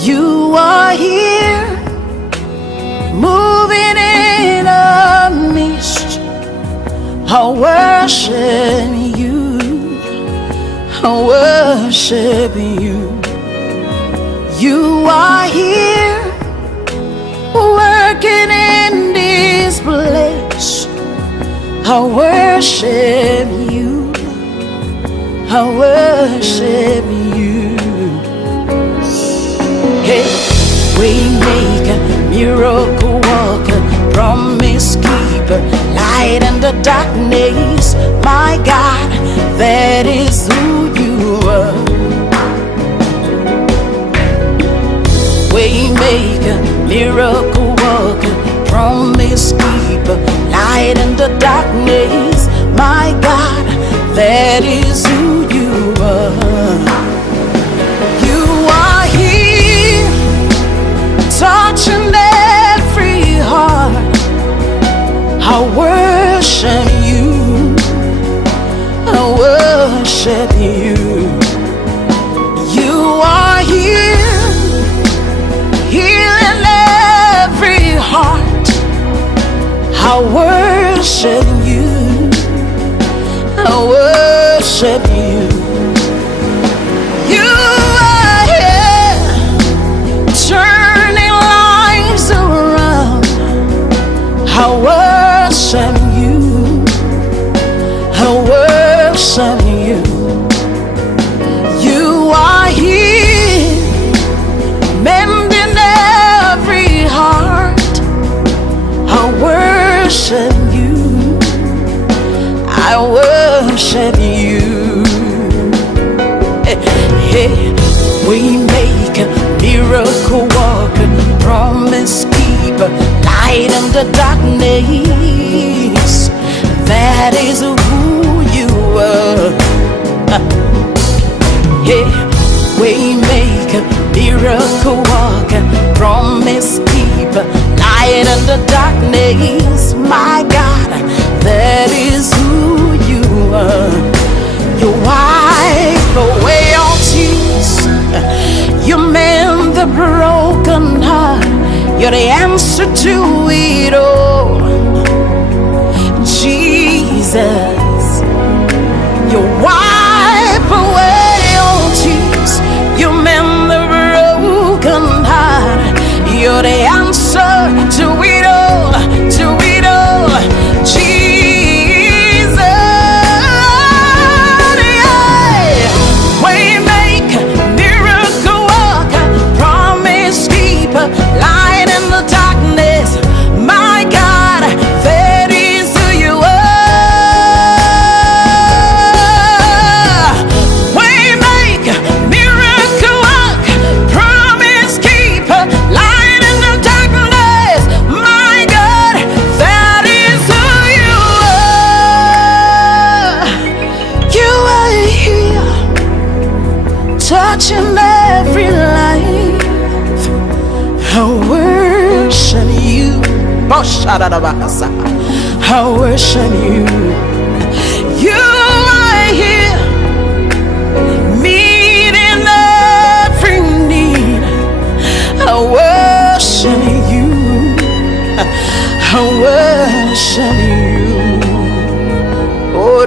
You are here, moving in our midst. I worship you. I worship you. You are here, working in this place. I worship you. I worship you. Hey, waymaker, miracle worker, promise keeper, light in the darkness. My God, that is who you are. Waymaker, miracle worker, promise keeper, light in the darkness. My God, that is who you are. You are here, touching every heart. I worship you. I worship you. You are here, healing every heart. I worship you. I worship you. You are here, turning lives around. I worship you. I worship you. You are here, mending every heart. I worship you. I worship you. Hey, we make a miracle walker, promise keeper, light in the darkness. That is who you are. Hey, we make a miracle walker, promise keeper, light in the darkness. My God, that is who you are. You wipe away all tears, you mend the broken heart. You're the answer to it all, Jesus. You wipe away all tears, you mend the broken heart. You're the answer to it all, to it all, Jesus. Yeah. Waymaker, miracle worker, promise keeper, light in the darkness. My God, that is who you are. Waymaker, miracle worker, promise keeper, light in the darkness. My God, that is who you are. You are here, touching every life. I worship you. I worship you. You are here, meeting every need. I worship you. I worship you. Oh,